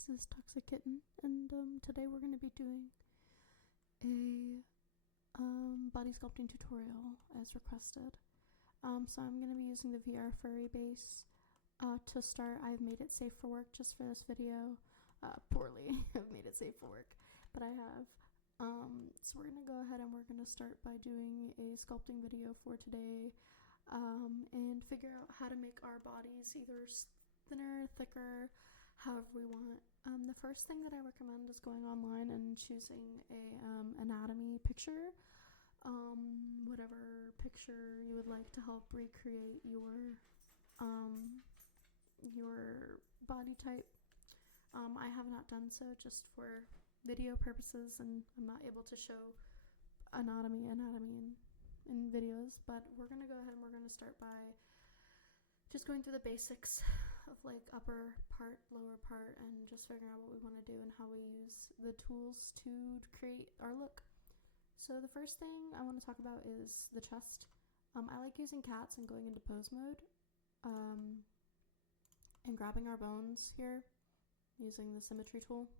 This is Toxic Kitten, and today we're going to be doing a body sculpting tutorial as requested. So I'm going to be using the VR furry base. To start, I've made it safe for work just for this video. Poorly, I've made it safe for work, but I have. So we're going to go ahead and we're going to start by doing a sculpting video for today, and figure out how to make our bodies either thinner, thicker, however we want. The first thing that I recommend is going online and choosing a anatomy picture, whatever picture you would like to help recreate your body type. I have not done so just for video purposes, and I'm not able to show anatomy in videos, but we're going to go ahead and we're going to start by just going through the basics of like upper part, lower part, and just figuring out what we want to do and how we use the tools to create our look. So the first thing I want to talk about is the chest. I like using cats and going into pose mode, and grabbing our bones here using the symmetry tool.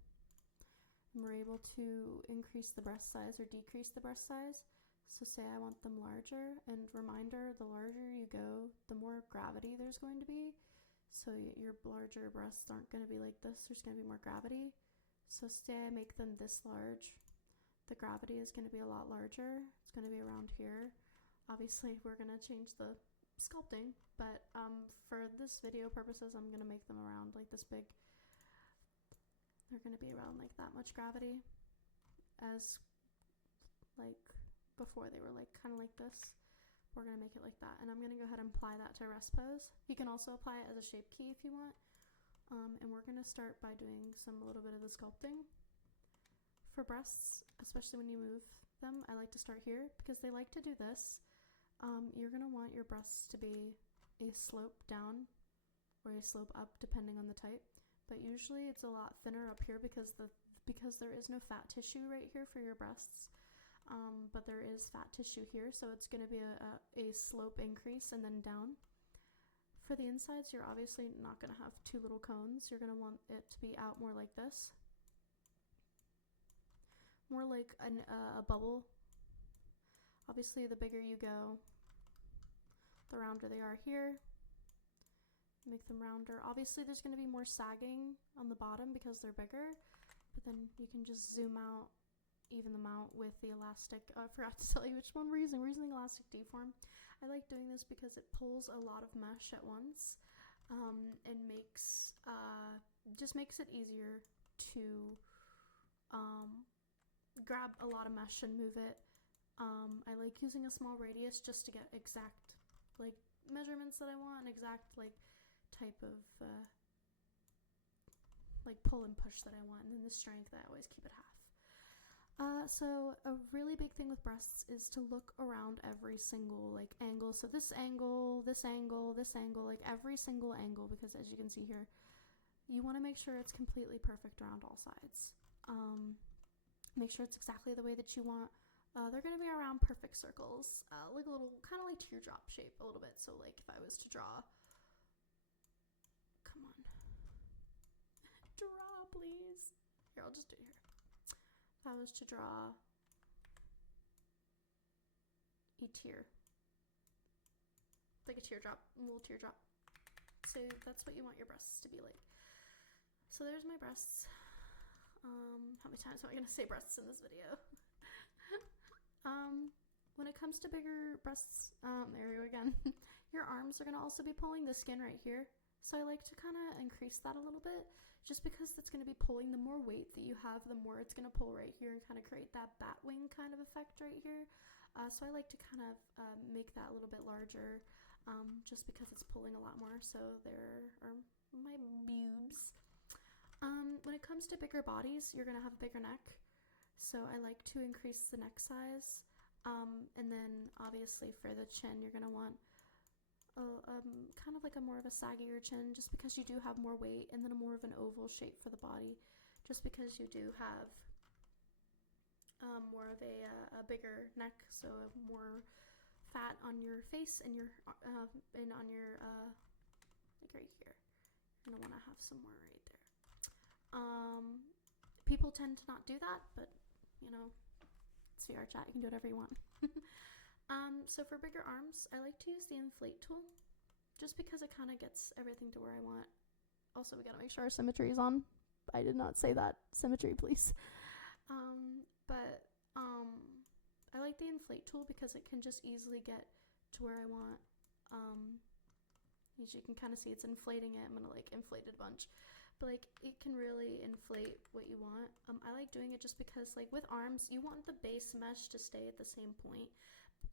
And we're able to increase the breast size or decrease the breast size. So say I want them larger, and reminder, the larger you go, the more gravity there's going to be. So your larger breasts aren't going to be like this, there's going to be more gravity. So say I make them this large, the gravity is going to be a lot larger. It's going to be around here. Obviously we're going to change the sculpting, but for this video purposes, I'm going to make them around like this big. They're going to be around like that much gravity, as like before they were like kind of like this. We're going to make it like that, and I'm going to go ahead and apply that to rest pose. You can also apply it as a shape key if you want, and we're going to start by doing a little bit of the sculpting. For breasts, especially when you move them, I like to start here because they like to do this. You're going to want your breasts to be a slope down or a slope up depending on the type, but usually it's a lot thinner up here because there is no fat tissue right here for your breasts. But there is fat tissue here, so it's going to be a slope increase and then down. For the insides, you're obviously not going to have two little cones. You're going to want it to be out more like this. More like a bubble. Obviously, the bigger you go, the rounder they are here. Make them rounder. Obviously, there's going to be more sagging on the bottom because they're bigger, but then you can just zoom out, even them out with the elastic. I forgot to tell you which one we're using. We're using the elastic deform. I like doing this because it pulls a lot of mesh at once, and makes just makes it easier to grab a lot of mesh and move it. I like using a small radius just to get exact like measurements that I want, and exact like type of like pull and push that I want, and then the strength I always keep it half. So a really big thing with breasts is to look around every single like angle. So this angle, this angle, this angle, like every single angle, because as you can see here, you want to make sure it's completely perfect around all sides. Make sure it's exactly the way that you want. They're going to be around perfect circles, like a little, kind of like teardrop shape a little bit. So like if I was to draw, come on, draw please. Here, I'll just do it here. If I was to draw a tear, like a teardrop, a little teardrop. So that's what you want your breasts to be like. So there's my breasts. How many times am I going to say breasts in this video? When it comes to bigger breasts, there we go again. Your arms are going to also be pulling the skin right here. So I like to kind of increase that a little bit, just because that's going to be pulling. The more weight that you have, the more it's going to pull right here and kind of create that bat wing kind of effect right here. So I like to kind of make that a little bit larger, just because it's pulling a lot more. So there are my boobs. When it comes to bigger bodies, you're going to have a bigger neck. So I like to increase the neck size. And then obviously for the chin, you're going to want kind of like a more of a saggier chin, just because you do have more weight, and then a more of an oval shape for the body, just because you do have more of a bigger neck, so more fat on your face and your and on your like right here. You're gonna want to have some more right there. People tend to not do that, but you know, it's Vrchat, you can do whatever you want. So for bigger arms, I like to use the inflate tool, just because it kind of gets everything to where I want. Also, we gotta make sure our symmetry is on. I did not say that. Symmetry, please. I like the inflate tool because it can just easily get to where I want. As you can kind of see, it's inflating it. I'm gonna like inflate it a bunch, but like it can really inflate what you want. I like doing it just because like with arms, you want the base mesh to stay at the same point.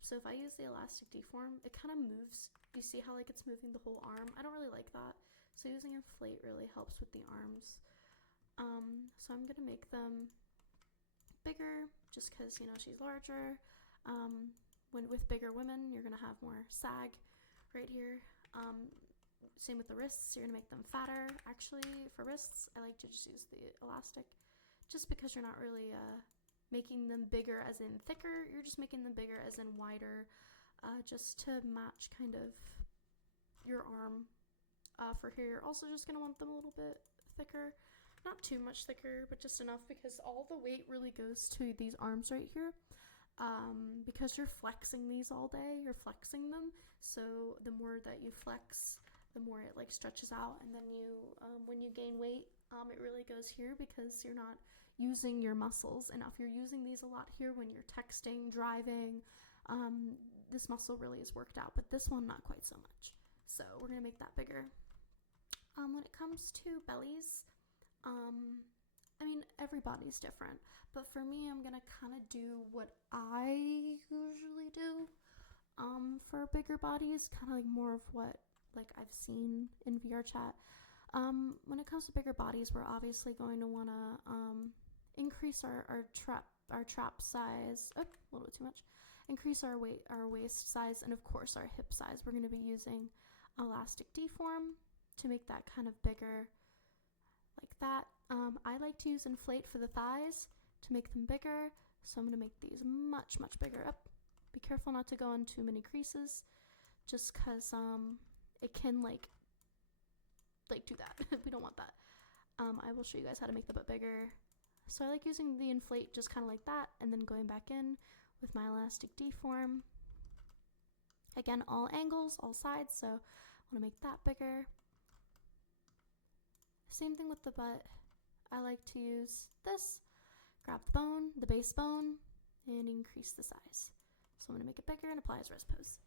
So if I use the elastic deform, it kind of moves. You see how like it's moving the whole arm? I don't really like that. So using inflate really helps with the arms. So I'm gonna make them bigger just because, you know, she's larger. When with bigger women, you're gonna have more sag right here. Same with the wrists, you're gonna make them fatter. Actually, for wrists, I like to just use the elastic, just because you're not really making them bigger as in thicker, you're just making them bigger as in wider, just to match kind of your arm. For here, you're also just gonna want them a little bit thicker. Not too much thicker, but just enough, because all the weight really goes to these arms right here. Because you're flexing these all day, you're flexing them, so the more that you flex, the more it like stretches out, and then you when you gain weight, it really goes here because you're not using your muscles enough. You're using these a lot here when you're texting, driving. This muscle really is worked out, but this one not quite so much. So we're gonna make that bigger. When it comes to bellies, I mean, everybody's different, but for me, I'm gonna kind of do what I usually do for bigger bodies, kind of like more of what like I've seen in Vrchat. When it comes to bigger bodies, we're obviously going to want to increase our trap size. Oh, a little bit too much. Increase our waist size, and of course our hip size. We're going to be using elastic deform to make that kind of bigger, like that. I like to use inflate for the thighs to make them bigger, so I'm going to make these much bigger. Up. Be careful not to go in too many creases, just because it can like do that. We don't want that. I will show you guys how to make the butt bigger. So I like using the inflate just kind of like that, and then going back in with my elastic deform. Again, all angles, all sides, so I want to make that bigger. Same thing with the butt. I like to use this, grab the bone, the base bone, and increase the size. So I'm going to make it bigger and apply as rest pose.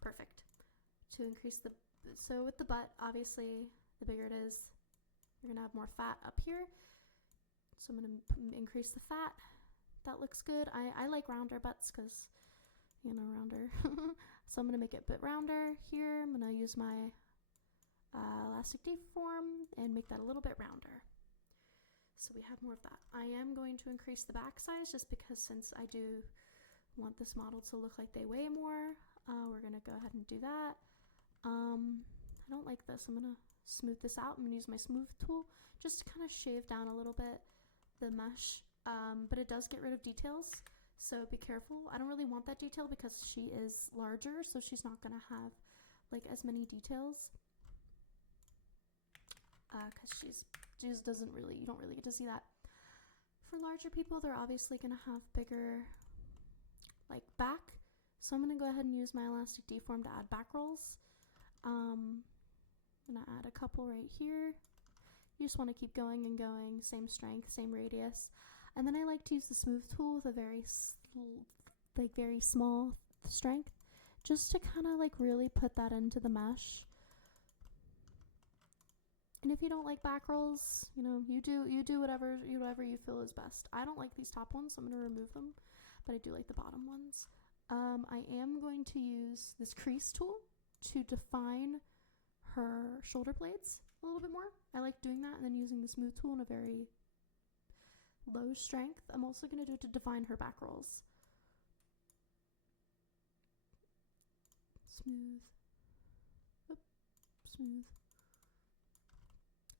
Perfect. To increase so with the butt, obviously, the bigger it is, you're going to have more fat up here. So I'm going to increase the fat. That looks good. I like rounder butts because, you know, rounder. So I'm going to make it a bit rounder here. I'm going to use my elastic deform and make that a little bit rounder. So we have more of that. I am going to increase the back size just because since I do want this model to look like they weigh more, we're going to go ahead and do that. I don't like this. I'm going to smooth this out. I'm going to use my smooth tool just to kind of shave down a little bit the mesh, but it does get rid of details, so be careful. I don't really want that detail because she is larger, so she's not going to have like as many details, because she doesn't really, you don't really get to see that. For larger people, they're obviously going to have bigger like back, so I'm going to go ahead and use my elastic deform to add back rolls. I'm going to add a couple right here. You just want to keep going and going, same strength, same radius. And then I like to use the smooth tool with a very small strength, just to kind of like really put that into the mesh. And if you don't like back rolls, you know, you do whatever you feel is best. I don't like these top ones, so I'm going to remove them, but I do like the bottom ones. I am going to use this crease tool to define her shoulder blades a little bit more. I like doing that and then using the smooth tool in a very low strength. I'm also going to do it to define her back rolls. Smooth. Oop, smooth.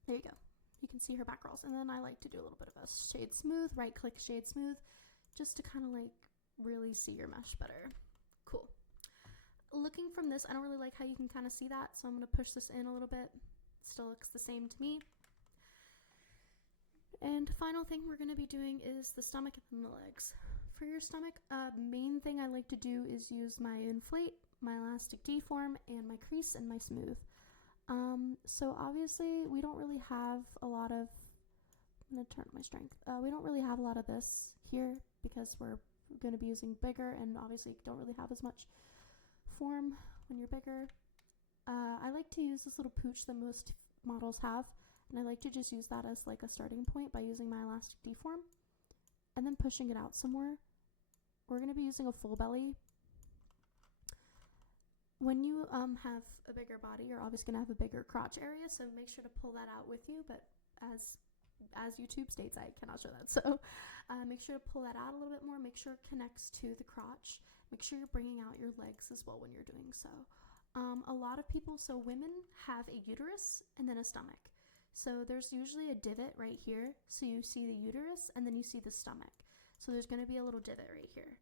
There you go. You can see her back rolls. And then I like to do a little bit of a shade smooth, right click shade smooth, just to kind of like really see your mesh better. Cool. Looking from this, I don't really like how you can kind of see that, so I'm going to push this in a little bit. Still looks the same to me. And final thing we're going to be doing is the stomach and then the legs. For your stomach, main thing I like to do is use my inflate, my elastic deform, and my crease and my smooth. So obviously we don't really have a lot of, I'm going to turn up my strength. We don't really have a lot of this here because we're going to be using bigger, and obviously don't really have as much form when you're bigger. I like to use this little pooch that most models have, and I like to just use that as like a starting point by using my elastic deform and then pushing it out some more. We're going to be using a full belly. When you have a bigger body, you're obviously going to have a bigger crotch area, so make sure to pull that out with you, but as YouTube states, I cannot show that, so make sure to pull that out a little bit more, make sure it connects to the crotch, make sure you're bringing out your legs as well when you're doing so. A lot of people, so women have a uterus and then a stomach, so there's usually a divot right here, so you see the uterus and then you see the stomach, so there's going to be a little divot right here,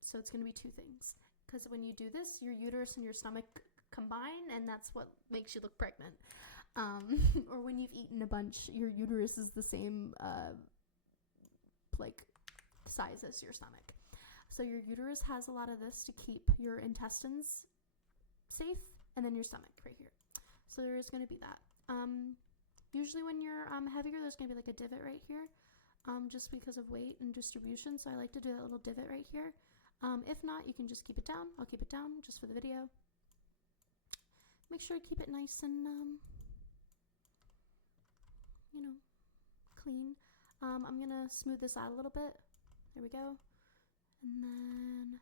so it's going to be two things. Because when you do this, your uterus and your stomach combine, and that's what makes you look pregnant. Or when you've eaten a bunch, your uterus is the same like size as your stomach. So your uterus has a lot of this to keep your intestines safe, and then your stomach right here. So there is going to be that. Usually when you're heavier, there's going to be like a divot right here, just because of weight and distribution. So I like to do that little divot right here. If not, you can just keep it down. I'll keep it down just for the video. Make sure to keep it nice and, you know, clean. I'm going to smooth this out a little bit. There we go. And then,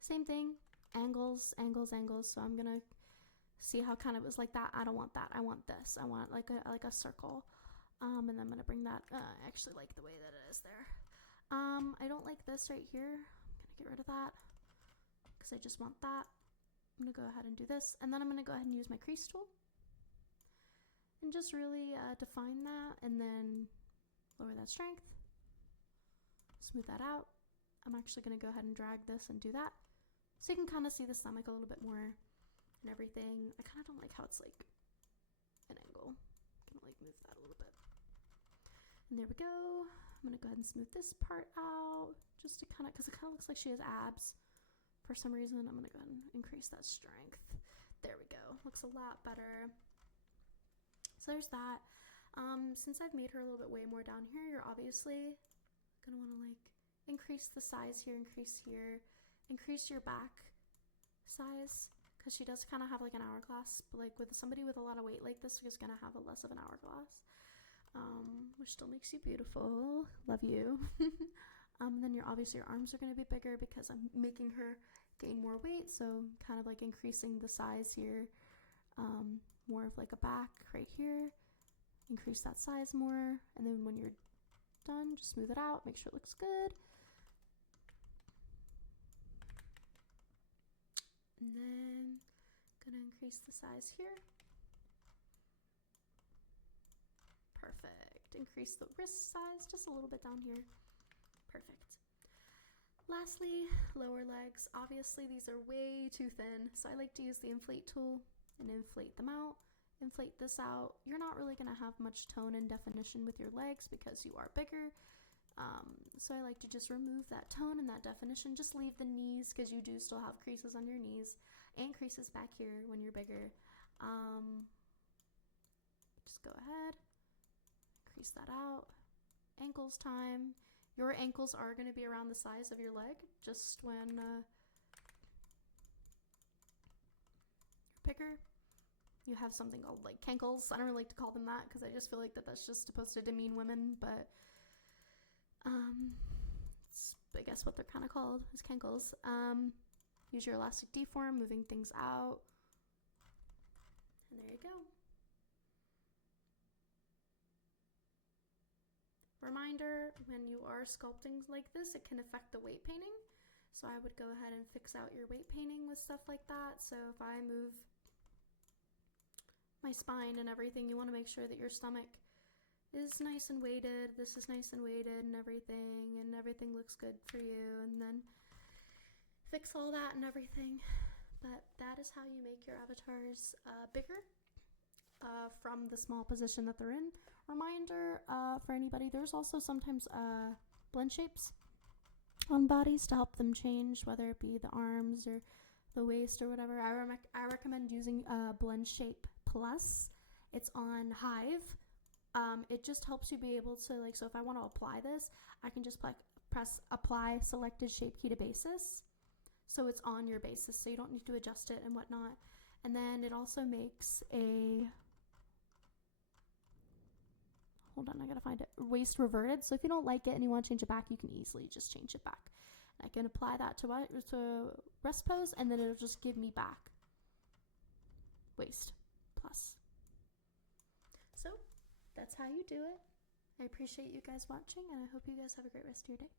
same thing, angles, angles, angles. So I'm going to see how kind of it was like that. I don't want that. I want this. I want like a circle. And then I'm going to bring that, I actually like the way that it is there. I don't like this right here. Get rid of that because I just want that. I'm gonna go ahead and do this, and then I'm gonna go ahead and use my crease tool and just really define that, and then lower that strength, smooth that out. I'm actually gonna go ahead and drag this and do that so you can kind of see the stomach a little bit more and everything. I kind of don't like how it's like an angle. I'm gonna like move that a little bit, and there we go. I'm gonna go ahead and smooth this part out just to kind of, because it kind of looks like she has abs for some reason. I'm gonna go ahead and increase that strength. There we go. Looks a lot better. So there's that. Since I've made her a little bit way more down here, you're obviously gonna want to like increase the size here, increase here, increase your back size, because she does kind of have like an hourglass, but like with somebody with a lot of weight like this is gonna have a less of an hourglass. Which still makes you beautiful. Love you. Then your arms are going to be bigger because I'm making her gain more weight, so kind of like increasing the size here. More of like a back right here. Increase that size more, and then when you're done, just smooth it out, make sure it looks good. And then gonna increase the size here. Perfect. Increase the wrist size just a little bit down here. Perfect. Lastly, lower legs. Obviously these are way too thin, so I like to use the inflate tool and inflate them out. Inflate this out. You're not really going to have much tone and definition with your legs because you are bigger. So I like to just remove that tone and that definition. Just leave the knees because you do still have creases on your knees and creases back here when you're bigger. Just go ahead. Increase that out. Ankles time. Your ankles are going to be around the size of your leg just when you're bigger. You have something called like cankles. I don't really like to call them that because I just feel like that's just supposed to demean women, but it's, I guess what they're kind of called is cankles. Use your elastic deform, moving things out. And there you go. Reminder, when you are sculpting like this, it can affect the weight painting. So I would go ahead and fix out your weight painting with stuff like that. So if I move my spine and everything, you want to make sure that your stomach is nice and weighted, this is nice and weighted and everything looks good for you, and then fix all that and everything. But that is how you make your avatars bigger from the small position that they're in. reminder for anybody, there's also sometimes blend shapes on bodies to help them change, whether it be the arms or the waist or whatever. I recommend using Blend Shape Plus. It's on Hive. It just helps you be able to, like, so if I want to apply this, I can just press apply selected shape key to basis, so it's on your basis, so you don't need to adjust it and whatnot. And then it also makes a, hold on, I gotta find it, waist reverted. So if you don't like it and you want to change it back, you can easily just change it back. I can apply that to rest pose, and then it'll just give me back waist plus. So that's how you do it. I appreciate you guys watching, and I hope you guys have a great rest of your day.